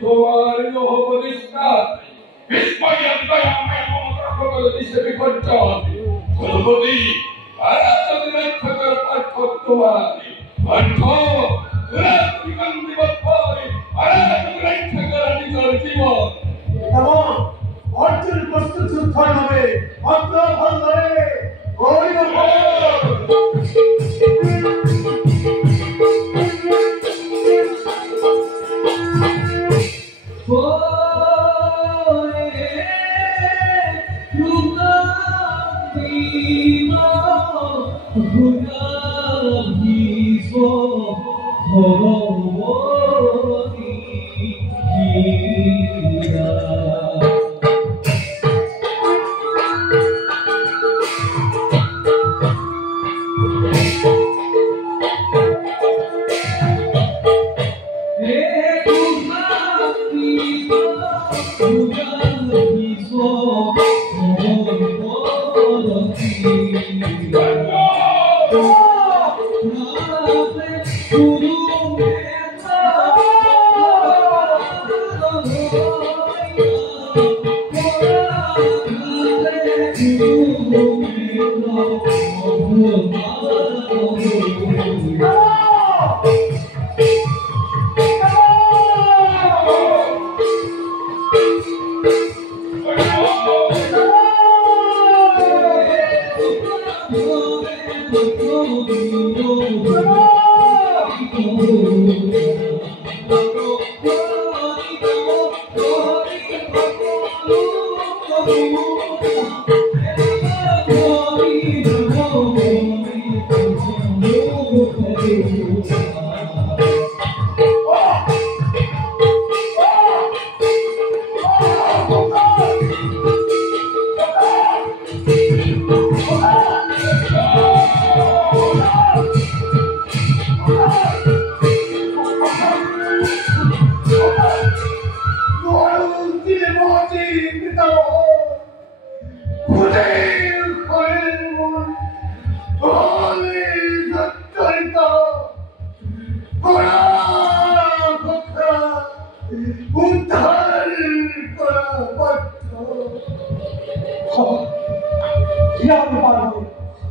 তোমার উপদেষ্টার বিস্ময়ের দয়াময় মমতাসকল দিশে বিপর্যয় কুলপতি ভারত রক্ষার পাঠ তোমার পাঠ অর্জুন প্রস্তুত যুদ্ধ হবে অগ্র ভঙ্গরে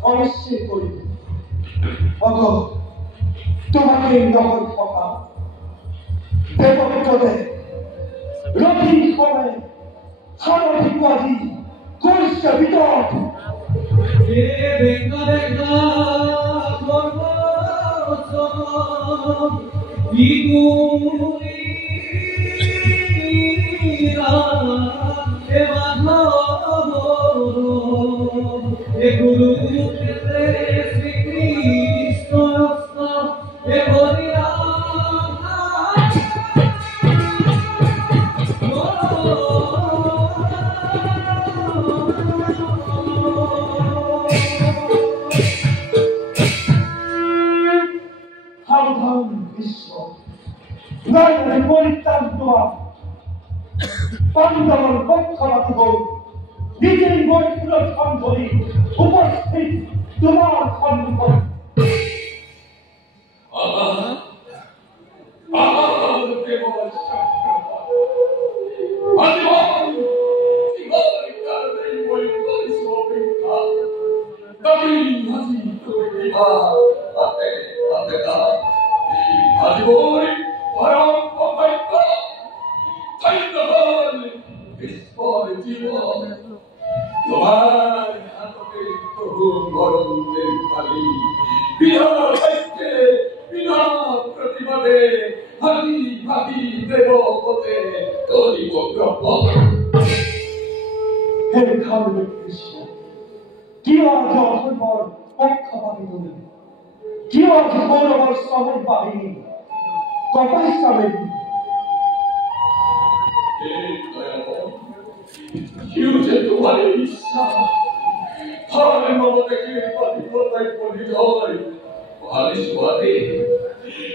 অবশ্যই করি তোমাকে নহর থকা দেবত্বতে রবি সময় সারথি আজি করিষ্ঠ বিতর্ক পাণ্ডবর পক্ষপাতী হোক নিজের বৈপুর ধরি উপস্থিত তোমার সম্মুখ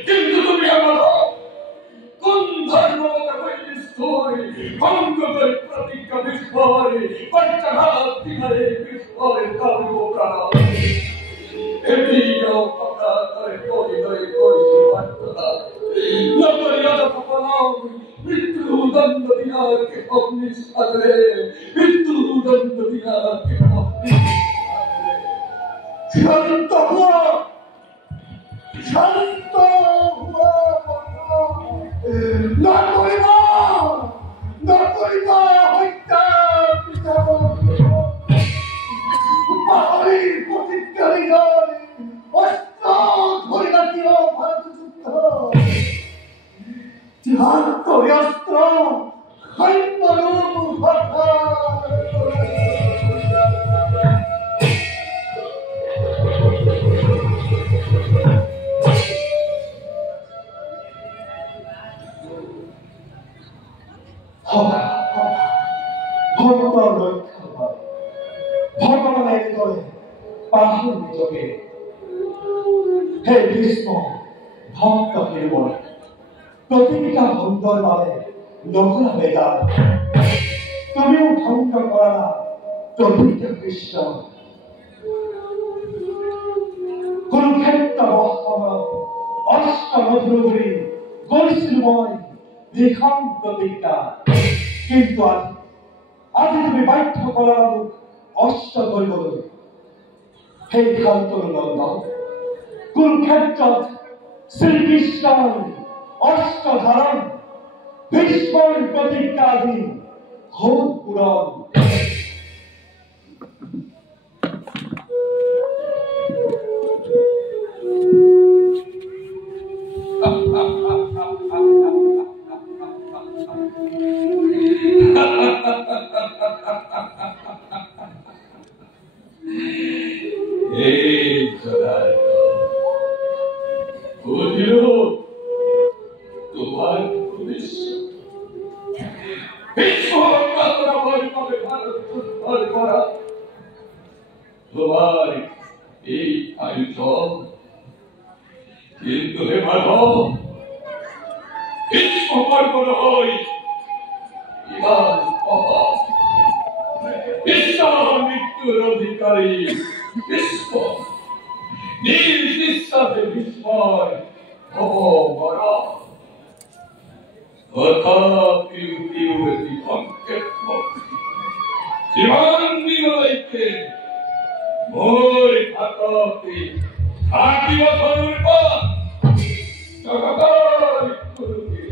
কিন্তু তুমি আমার কোন ধর্ম प्रतिज्ञा विस्फोरे पंचघातिहरे विस्फोरे काव्यो प्राण एतियो पक्का करे कोई सुवंतता नगरिया पपलाम দিনাকে অগ্নি সাগরে মৃত্যুদণ্ড দিনাকে অগ্নি সাগরে শান্ত হুয়া শান্ত হুয়া না করিবা হত্যা পিতা পাহাড়ের প্রতিজ্ঞারী অস্ত্র ধরে রাখিও ভারত যুদ্ধ ধ্যান করে অস্ত্র হাইম্বরূপ হত্যা ভগবত রক্ষা হয় ভগবানের তলে পাহাড় নিজকে হে ভীষ্ম ভক্ত নির্মল প্রতিটা ভঙ্গর বাবে নকলা হয়ে যান তুমিও ভঙ্গ করা না প্রতিটা কৃষ্ণ কুরুক্ষেত্র মহাসমর অষ্টমধুরী গৈশ্রীময় লিখন প্রতিজ্ঞা কিন্তু আজ তুমি বাধ্য করা অষ্ট দৈবত হে শান্তনু নন্দন কুরুক্ষেত্র শ্রীকৃষ্ণ অষ্টধারণ ভীষ্মর প্রতিজ্ঞাধীন হোম পুরন তোমার এই আয়োজন কিন্তু হে মাধব ভীষ্মর মনে হয় ইমান ঈশ্বর মৃত্যুর অধিকারী ভীষ্ম নিঃশ্বাসে ভীষ্মর মরা তথাপি উঠি সংকেত জীবন দিনলৈকে মোৰ হাততে থাকিব স্বৰূপ জগতৰ গুৰুকে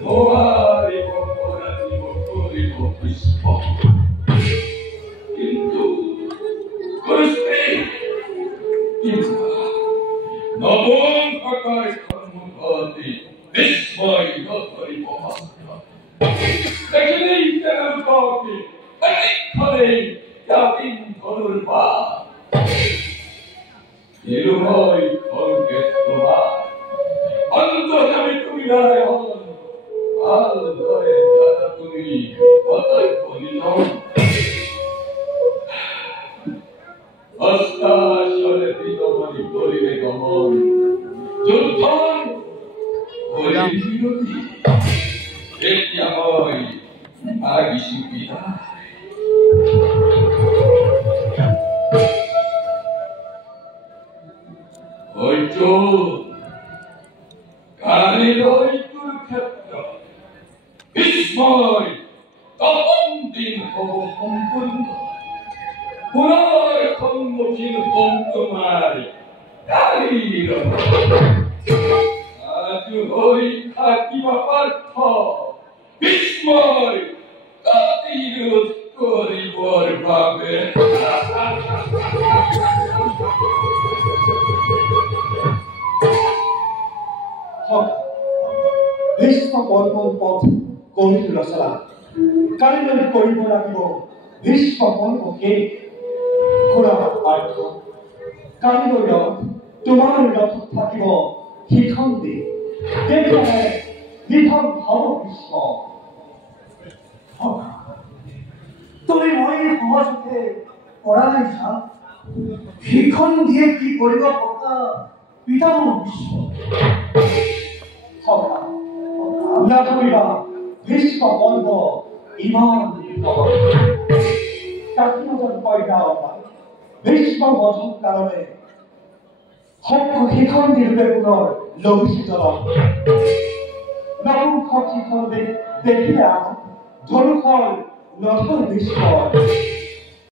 নোৱাৰিব পৰাজিব কৰিব ভীষ্ম কিন্তু গুৰুশ্ৰী নৱম প্ৰকাৰ সন্মুখতে ভীষ্মই নধৰিব দেখিলেই তেওঁলোকে অনেকক্ষণে জাতিন ধনুর্বা নিরুভয় সংকেত তোমার অন্তর্যামী তুমি নারায়ণ আল ধরে দাদা তুমি কতই পরিজন হস্তাশরে বিদমনি করিবে গমন যুদ্ধন বিরোধী এতিয়া মই আগিছো পিতা কুরুক্ষেত্র ভীষ্মর তপন দিন হব সম্পূর্ণ পুনর সম্মুখীন হম তোমার আজ হই থাকিবা পার্থ ভীষ্মর প্রতিরোধ করিবার ভাবে ভীষ্ম কৰ্মৰ পথ কৰি ৰচনা কাৰিলৈ কৰিব লাগিব ভীষ্ম কৰ্মকে ঘোঁৰা আৰ্থ কাৰিলৈ ৰথ তোমাৰ ৰথত থাকিব সিখন দিন তেতিয়াহে নিধন হব ভীষ্ম তুমি মই সহজতে কৰা নাই চা সিখন দিয়ে কি কৰিব কথা পিতামহ ভীষ্ম ভীষ্ম পৰ্ব ইমান কাকিমজন কইনা ভীষ্ম বধৰ কাৰণে সেইখন দিৰূপে পুনৰ লভিছিল নপুংসক শিখন দেখিলে আহোঁ ধনুষৰ নধৰ ভীষ্মৰ